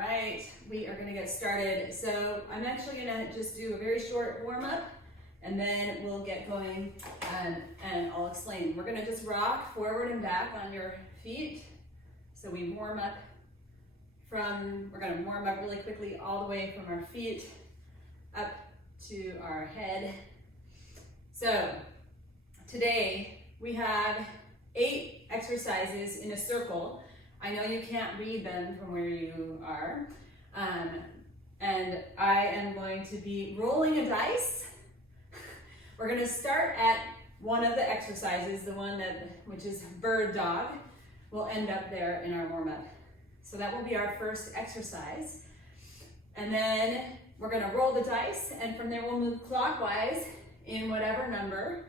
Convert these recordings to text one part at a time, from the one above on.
right, we are gonna get started. So I'm actually gonna just do a very short warm up and then we'll get going and I'll explain. We're gonna just rock forward and back on your feet. So we warm up we're gonna warm up really quickly all the way from our feet up to our head. So today we have 8 exercises in a circle. I know you can't read them from where you are. And I am going to be rolling a dice. We're gonna start at one of the exercises, the one which is bird dog. We'll end up there in our warm up. So that will be our first exercise. And then we're gonna roll the dice, and from there we'll move clockwise in whatever number.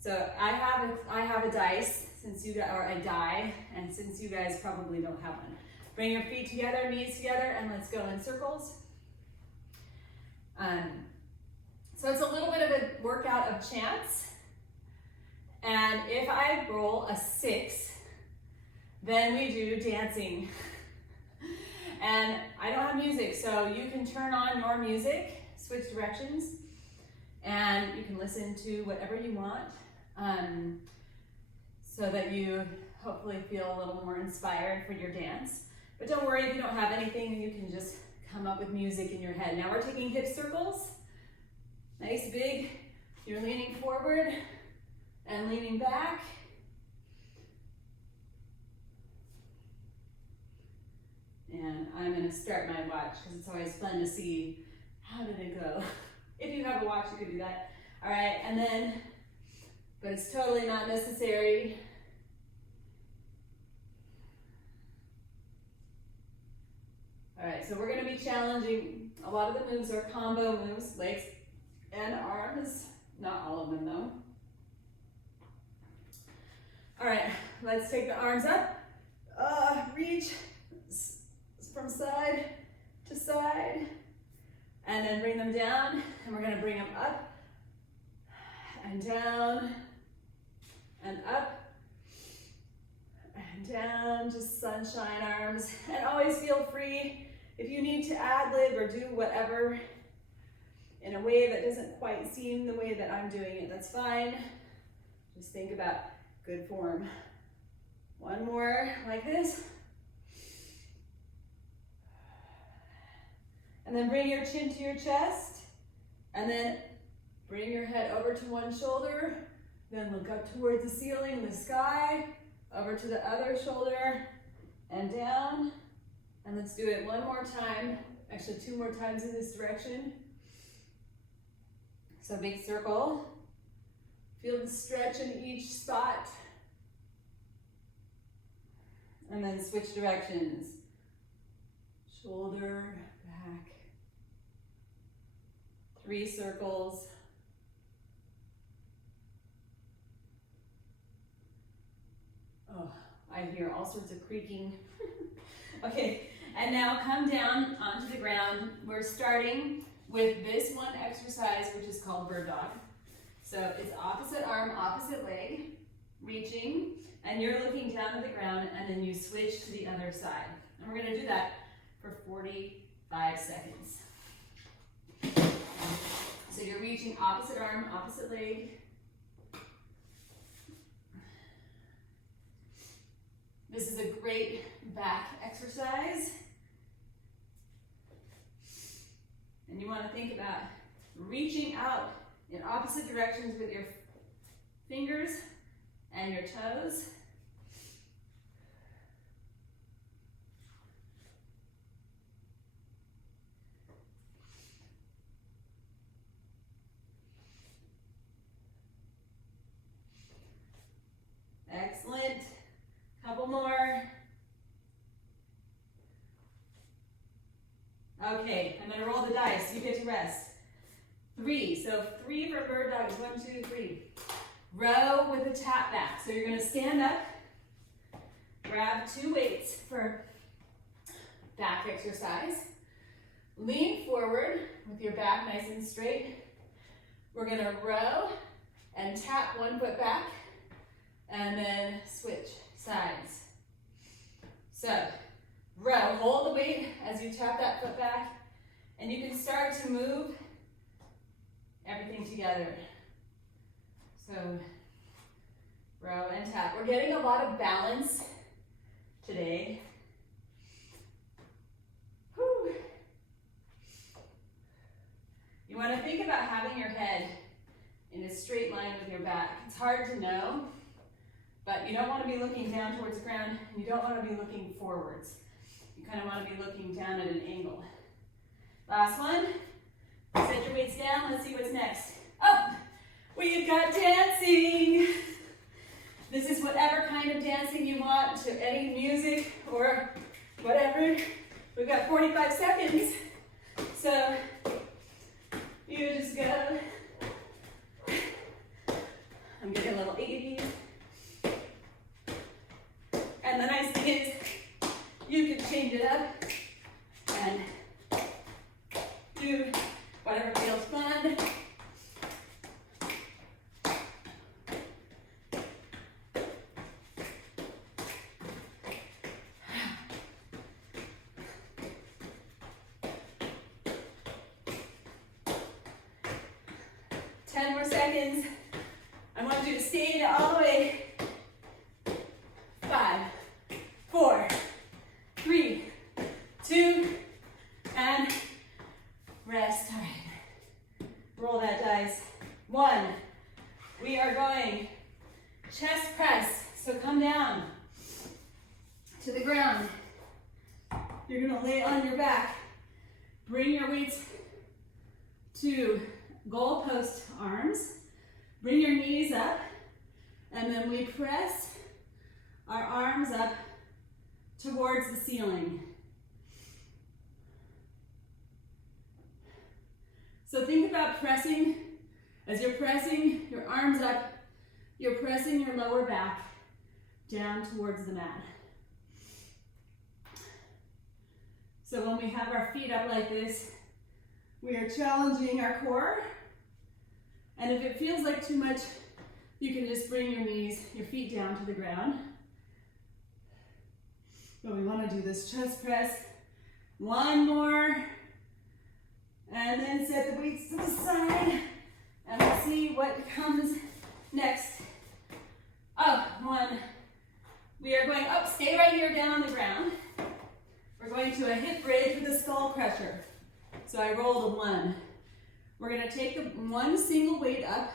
So I have a dice, or a die, and since you guys probably don't have one. Bring your feet together, knees together, and let's go in circles. So it's a little bit of a workout of chance. And if I roll a 6, then we do dancing. And I don't have music, so you can turn on your music, switch directions, and you can listen to whatever you want, so that you hopefully feel a little more inspired for your dance. But don't worry if you don't have anything, you can just come up with music in your head. Now we're taking hip circles, nice big. You're leaning forward and leaning back. And I'm gonna start my watch because it's always fun to see how did it go. If you have a watch, you could do that. All right, and then, but it's totally not necessary. All right, so we're gonna be challenging. A lot of the moves are combo moves, legs and arms. Not all of them though. All right, let's take the arms up. Reach from side to side, and then bring them down, and we're gonna bring them up and down and up and down, just sunshine arms. And always feel free if you need to ad-lib or do whatever in a way that doesn't quite seem the way that I'm doing it, that's fine. Just think about good form. One more like this. And then bring your chin to your chest, and then bring your head over to one shoulder, then look up towards the ceiling, the sky, over to the other shoulder, and down. And let's do it one more time, actually 2 more times in this direction. So big circle, feel the stretch in each spot, and then switch directions. Shoulder, back. 3 circles. Oh, I hear all sorts of creaking. Okay, and now come down onto the ground. We're starting with this one exercise, which is called bird dog. So it's opposite arm, opposite leg, reaching, and you're looking down at the ground, and then you switch to the other side. And we're gonna do that for 45 seconds. So you're reaching opposite arm, opposite leg. This is a great back exercise. And you want to think about reaching out in opposite directions with your fingers and your toes. Excellent. Couple more. Okay, I'm gonna roll the dice. You get to rest. 3. So 3 for bird dog. 1, 2, 3. Row with a tap back. So you're gonna stand up, grab 2 weights for back exercise. Lean forward with your back nice and straight. We're gonna row and tap 1 foot back, and then switch sides. So row. Hold the weight as you tap that foot back, and you can start to move everything together. So row and tap. We're getting a lot of balance today. Whew. You want to think about having your head in a straight line with your back. It's hard to know, but you don't want to be looking down towards the ground, and you don't want to be looking forwards. You kind of want to be looking down at an angle. Last one. Set your weights down. Let's see what's next. Oh, we've got dancing. This is whatever kind of dancing you want, to any music or whatever. We've got 45 seconds. So you just go. I'm getting a little 80s. And the nice thing is you can change it up and do whatever feels fun. I want you to stay all the way. 5, 4, 3, 2, and rest. All right. Roll that dice. 1. We are going chest press. So come down to the ground. You're going to lay on your back. Bring your weights to goalpost arms. Bring your knees up, and then we press our arms up towards the ceiling. So think about pressing. As you're pressing your arms up, you're pressing your lower back down towards the mat. So when we have our feet up like this, we are challenging our core. And if it feels like too much, you can just bring your knees, your feet down to the ground. But we want to do this chest press. 1 more. And then set the weights to the side. And we'll see what comes next. Up, 1. We are going up. Stay right here down on the ground. We're going to a hip bridge with a skull crusher. So I rolled a 1. We're going to take the one single weight up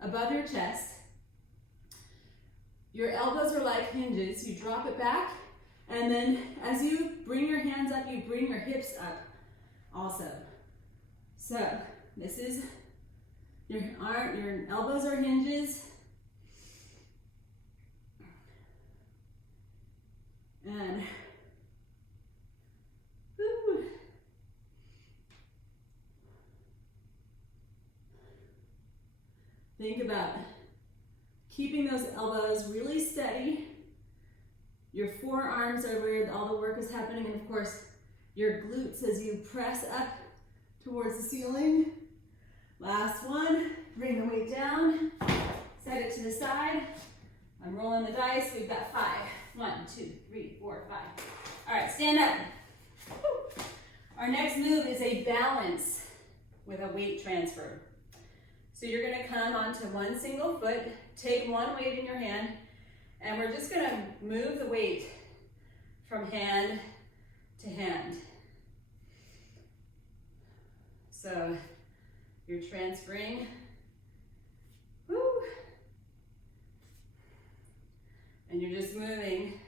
above your chest. Your elbows are like hinges. You drop it back, and then as you bring your hands up, you bring your hips up also. So this is your elbows are hinges. And whoo. Think about keeping those elbows really steady. Your forearms are where all the work is happening, and of course, your glutes as you press up towards the ceiling. Last one, bring the weight down, set it to the side. I'm rolling the dice, we've got 5. 1, 2, 3, 4, 5. All right, stand up. Woo. Our next move is a balance with a weight transfer. So you're gonna come onto one single foot, take one weight in your hand, and we're just gonna move the weight from hand to hand. So you're transferring, woo, and you're just moving.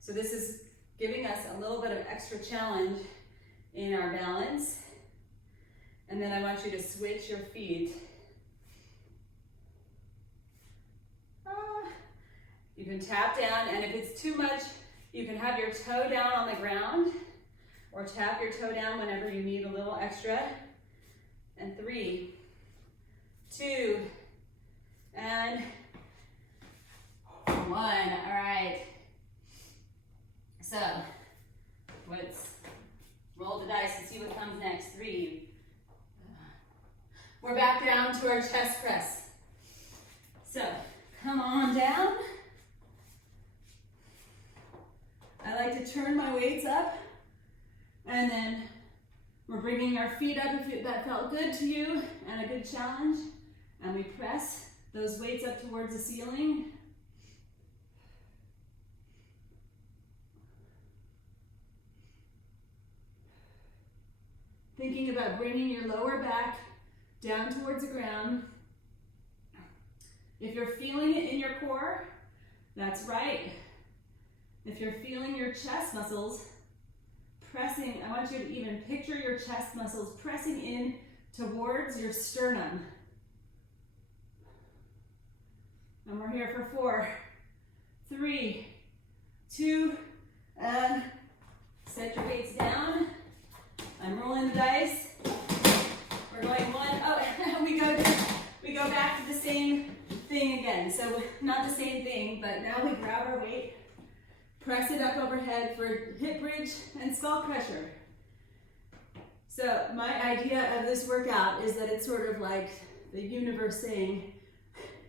So this is giving us a little bit of extra challenge in our balance. And then I want you to switch your feet. You can tap down, and if it's too much, you can have your toe down on the ground, or tap your toe down whenever you need a little extra. And 3, 2, and 1. All right. So let's roll the dice and see what comes next. 3. We're back down to our chest press. So come on down. I like to turn my weights up, and then we're bringing our feet up if that felt good to you and a good challenge, and we press those weights up towards the ceiling. Thinking about bringing your lower back down towards the ground. If you're feeling it in your core, that's right. If you're feeling your chest muscles pressing, I want you to even picture your chest muscles pressing in towards your sternum. And we're here for 4, 3, 2, and set your weights down. I'm rolling the dice. We're going 1, and we go back to the same thing again. So not the same thing, but now we grab our weight, press it up overhead for hip bridge and skull crusher. So my idea of this workout is that it's sort of like the universe saying,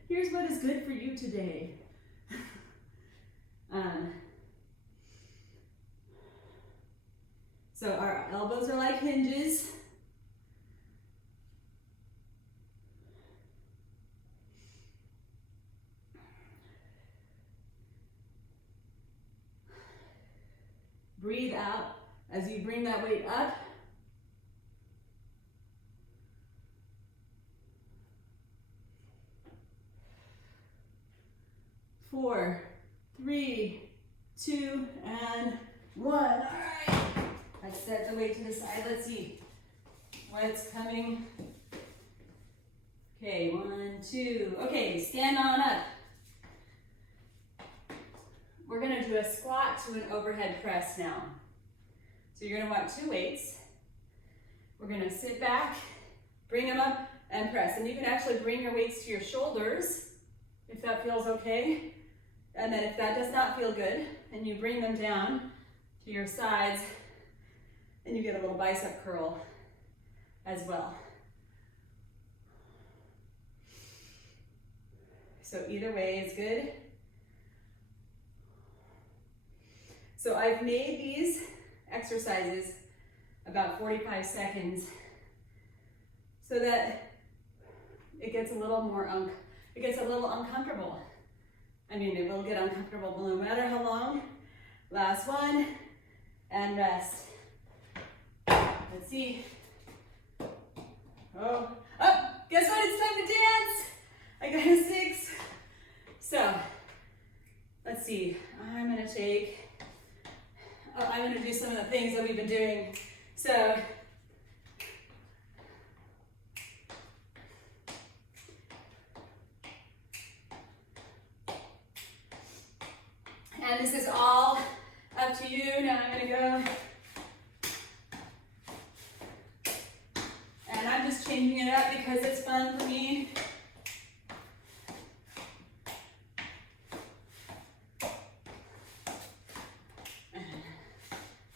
here's what is good for you today. So our elbows are like hinges. Breathe out as you bring that weight up. Four, 3, 2, and 1. All right. Let's set the weight to the side. Let's see what's coming. Okay, 1, 2. Okay, stand on up. We're gonna do a squat to an overhead press now. So you're gonna want 2 weights. We're gonna sit back, bring them up, and press. And you can actually bring your weights to your shoulders if that feels okay. And then if that does not feel good, and you bring them down to your sides, and you get a little bicep curl as well. So either way is good. So I've made these exercises about 45 seconds so that it gets a little more uncomfortable. I mean, it will get uncomfortable no matter how long. Last one, and rest. Let's see. Oh, guess what? It's time to dance. I got a 6. So, let's see. I'm gonna do some of the things that we've been doing. So, and this is all up to you. Now I'm gonna go. And I'm just changing it up because it's fun for me.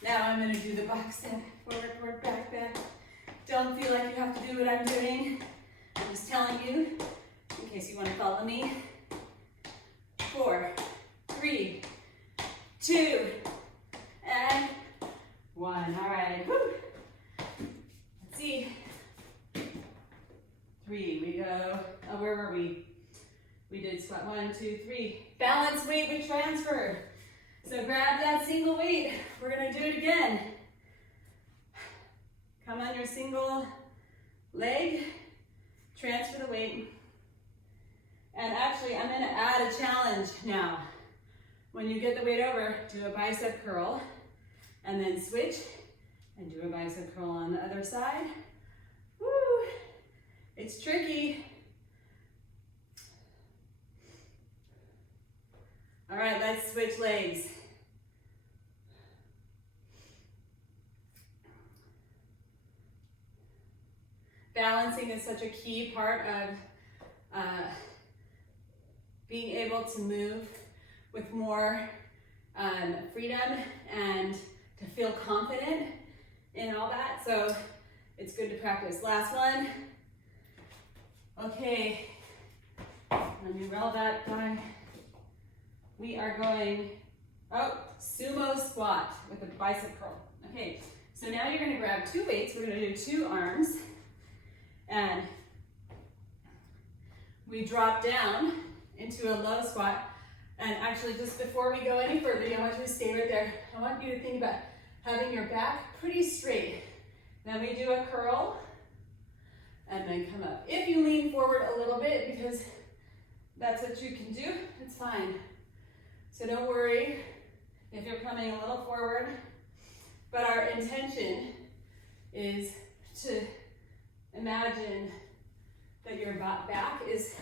Now I'm gonna do the box step, forward, forward, back, back. Don't feel like you have to do what I'm doing. I'm just telling you, in case you wanna follow me. 4, 3, 2, and 1. All right, woo. Let's see. 3, we go, where were we? We did squat 1, 2, 3. Balance weight, we transfer. So grab that single weight. We're gonna do it again. Come on your single leg, transfer the weight. And actually, I'm gonna add a challenge now. When you get the weight over, do a bicep curl, and then switch, and do a bicep curl on the other side. Woo! It's tricky. All right, let's switch legs. Balancing is such a key part of being able to move with more freedom and to feel confident in all that. So it's good to practice. Last one. Okay, let me roll that down. We are going Oh, sumo squat with a bicep curl. Okay, so now you're gonna grab 2 weights. We're gonna do 2 arms. And we drop down into a low squat. And actually, just before we go any further, I want you to stay right there. I want you to think about having your back pretty straight. Then we do a curl, and then come up. If you lean forward a little bit, because that's what you can do, it's fine. So don't worry if you're coming a little forward. But our intention is to imagine that your back is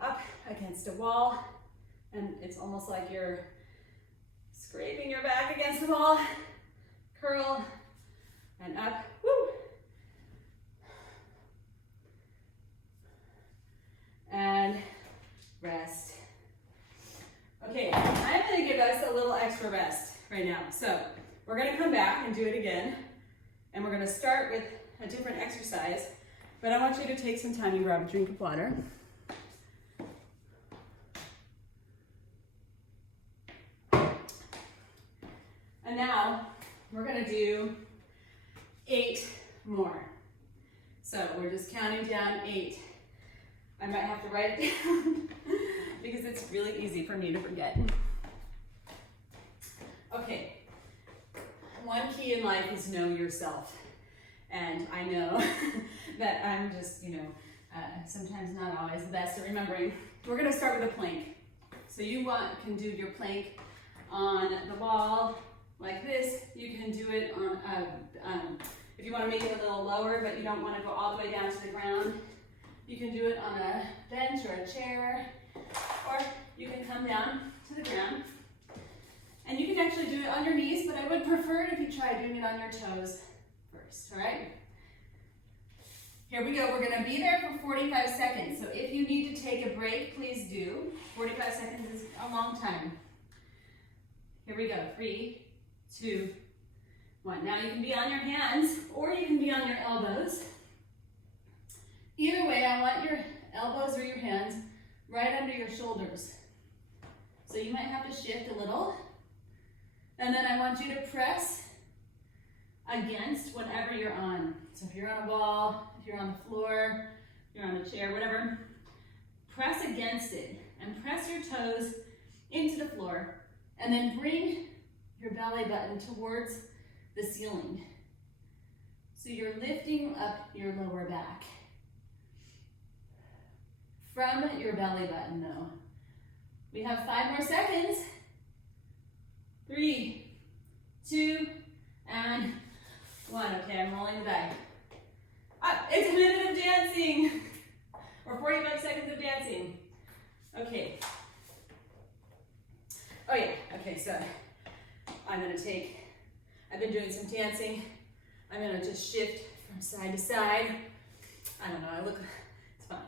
up against a wall, and it's almost like you're scraping your back against the wall. Curl and up. Woo! And rest. Okay, I'm going to give us a little extra rest right now. So we're going to come back and do it again, and we're going to start with a different exercise, but I want you to take some time and grab a drink of water. And now we're going to do 8 more. So we're just counting down 8. I might have to write it down because it's really easy for me to forget. Okay, one key in life is know yourself. And I know that I'm just, sometimes not always the best at remembering. We're gonna start with a plank. So you can do your plank on the wall like this. You can do it on, if you wanna make it a little lower, but you don't wanna go all the way down to the ground, you can do it on a bench or a chair, or you can come down to the ground. And you can actually do it on your knees, but I would prefer it if you try doing it on your toes first, all right? Here we go, we're gonna be there for 45 seconds. So if you need to take a break, please do. 45 seconds is a long time. Here we go, 3, 2, 1. Now you can be on your hands, or you can be on your elbows. Either way, I want your elbows or your hands right under your shoulders. So you might have to shift a little. And then I want you to press against whatever you're on. So if you're on a wall, if you're on the floor, you're on a chair, whatever, press against it and press your toes into the floor, and then bring your belly button towards the ceiling. So you're lifting up your lower back. From your belly button though. We have 5 more seconds. 3, 2, and 1. Okay, I'm rolling the die. It's a minute of dancing. Or 45 seconds of dancing. Okay. Oh yeah, okay, so I'm gonna I've been doing some dancing. I'm gonna just shift from side to side. I don't know, it's fun.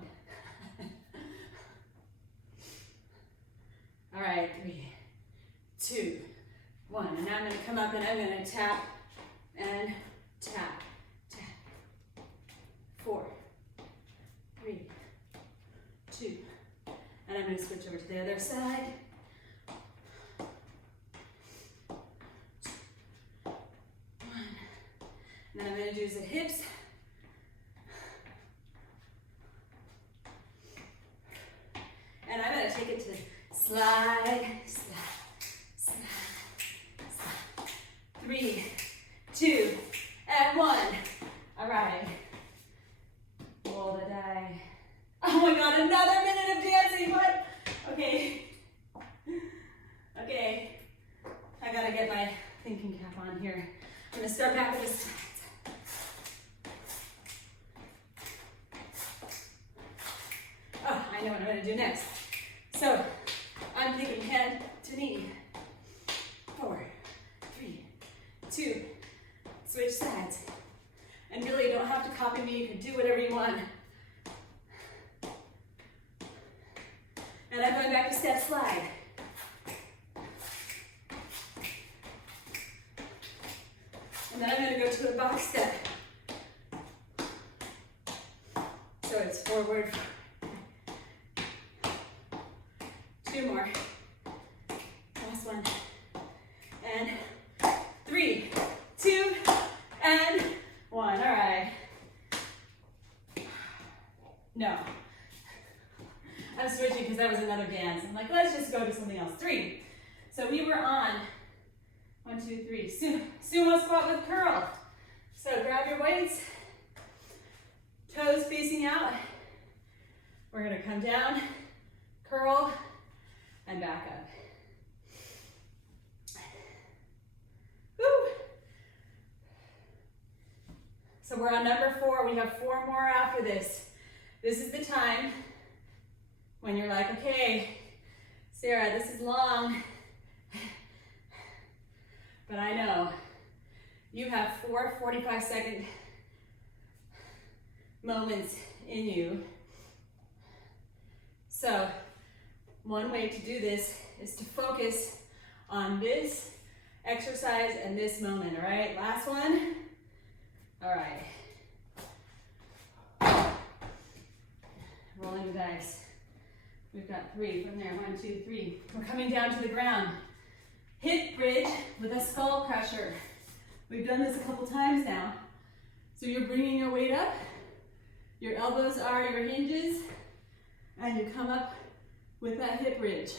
All right, 3, 2, 1. And now I'm gonna come up and I'm gonna tap and tap, tap. 4, 3, 2. And I'm gonna switch over to the other side. 1. And then I'm gonna do the hips. And I'm gonna take it to slide, slide, slide, slide. 3, 2, and 1. All right. Roll the die. Oh my God, another minute of dancing. What? Okay. Okay. I gotta get my thinking cap on here. I'm gonna start back with this. Oh, I know what I'm gonna do next. So, I'm taking head to knee. 4, 3, 2, switch sides. And really, you don't have to copy me, you can do whatever you want. And I'm going back to step slide. And then I'm going to go to a box step. So it's forward. 2 more. No. I'm switching because that was another dance. I'm like, let's just go to something else. 3. So we were on 1, 2, 3. Sumo squat with curl. So grab your weights, toes facing out. We're gonna come down, curl, and back up. Woo. So we're on number 4. We have 4 more after this. This is the time when you're like, okay, Sarah, this is long, but I know you have 4 45-second moments in you. So one way to do this is to focus on this exercise and this moment, all right? Last one. All right. Rolling the dice. We've got 3 from there. 1, 2, 3. We're coming down to the ground. Hip bridge with a skull crusher. We've done this a couple times now. So you're bringing your weight up. Your elbows are your hinges. And you come up with that hip bridge.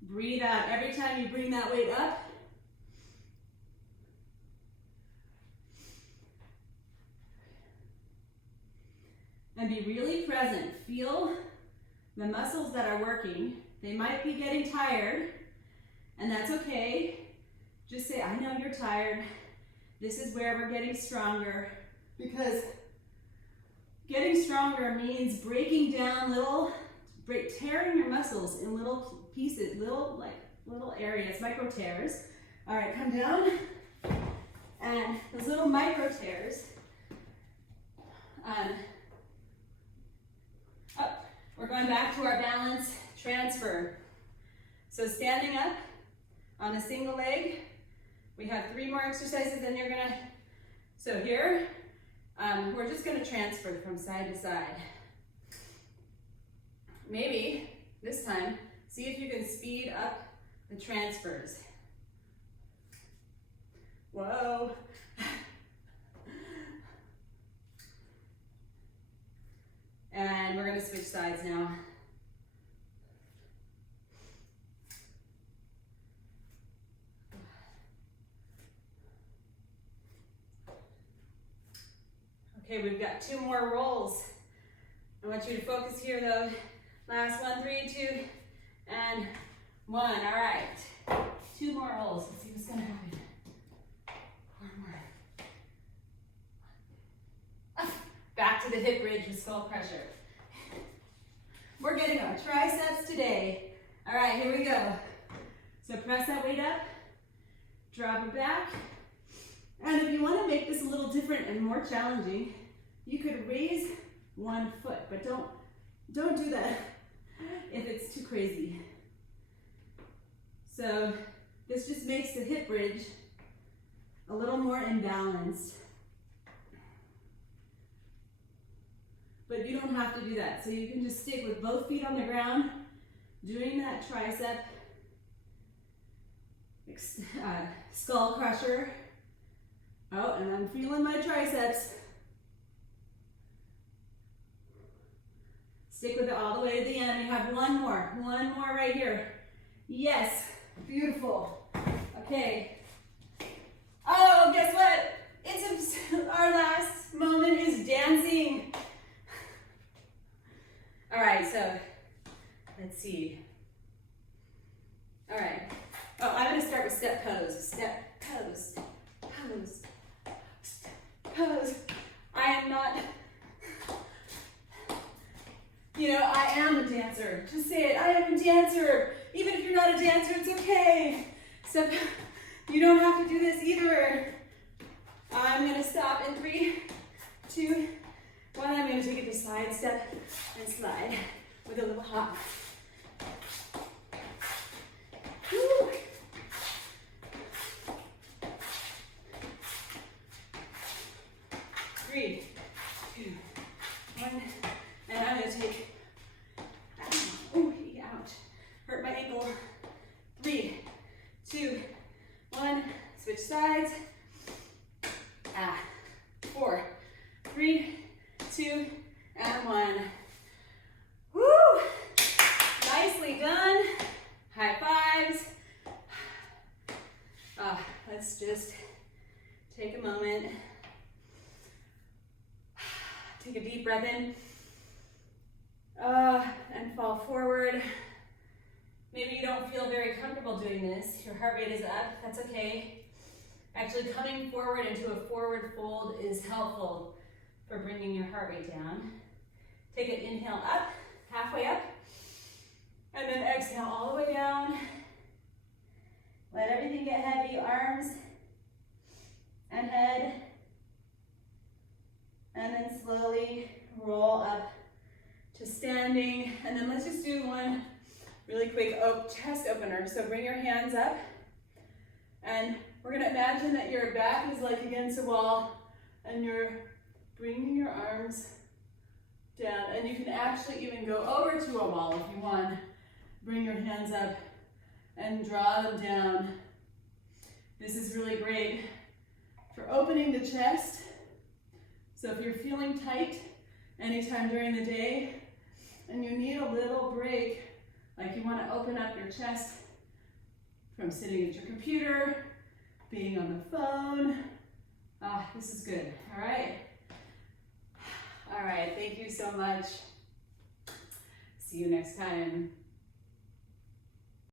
Breathe out. Every time you bring that weight up, and be really present. Feel the muscles that are working. They might be getting tired, and that's okay. Just say, I know you're tired. This is where we're getting stronger, because getting stronger means breaking down tearing your muscles in little pieces, little areas, micro tears. All right, come down, and those little micro tears, up. We're going back to our balance transfer. So standing up on a single leg, we have 3 more exercises, and you're gonna, so here, we're just gonna transfer from side to side. Maybe this time, see if you can speed up the transfers. Whoa. And we're gonna switch sides now. Okay, we've got 2 more rolls. I want you to focus here though. Last 1, 3, 2, and 1. All right, 2 more rolls. Let's see what's gonna happen. 4 more. Back to the hip bridge with skull crusher. We're getting our triceps today. All right, here we go. So press that weight up, drop it back. And if you want to make this a little different and more challenging, you could raise 1 foot, but don't do that if it's too crazy. So this just makes the hip bridge a little more imbalanced. But you don't have to do that. So you can just stick with both feet on the ground, doing that tricep skull crusher. Oh, and I'm feeling my triceps. Stick with it all the way to the end. We have 1 more right here. Yes, beautiful. Okay. Oh, guess what? Our last moment is dancing. All right, so let's see. All right. Oh, I'm gonna start with step pose. Step pose, pose, step pose. I am not, I am a dancer. Just say it, I am a dancer. Even if you're not a dancer, it's okay. Step, you don't have to do this either. I'm gonna stop in 3, 2, 1. I'm gonna take it to side step and slide with a little hop. Woo. Three, 2, 1, and I'm gonna take, ouch, hurt my ankle. 3, 2, sides. 4, 3, 2, and 1. Woo! Nicely done. High fives. Let's just take a moment. Take a deep breath in. And fall forward. Maybe you don't feel very comfortable doing this. Your heart rate is up. That's okay. Actually, coming forward into a forward fold is helpful for bringing your heart rate down. Take an inhale up, halfway up, and then exhale all the way down. Let everything get heavy, arms and head. And then slowly roll up to standing. And then let's just do one really quick chest opener. So bring your hands up, and we're gonna imagine that your back is like against a wall, and you're bringing your arms down. And you can actually even go over to a wall if you want. Bring your hands up and draw them down. This is really great for opening the chest. So if you're feeling tight anytime during the day and you need a little break, like you want to open up your chest from sitting at your computer, being on the phone, this is good. All right. All right, thank you so much. See you next time.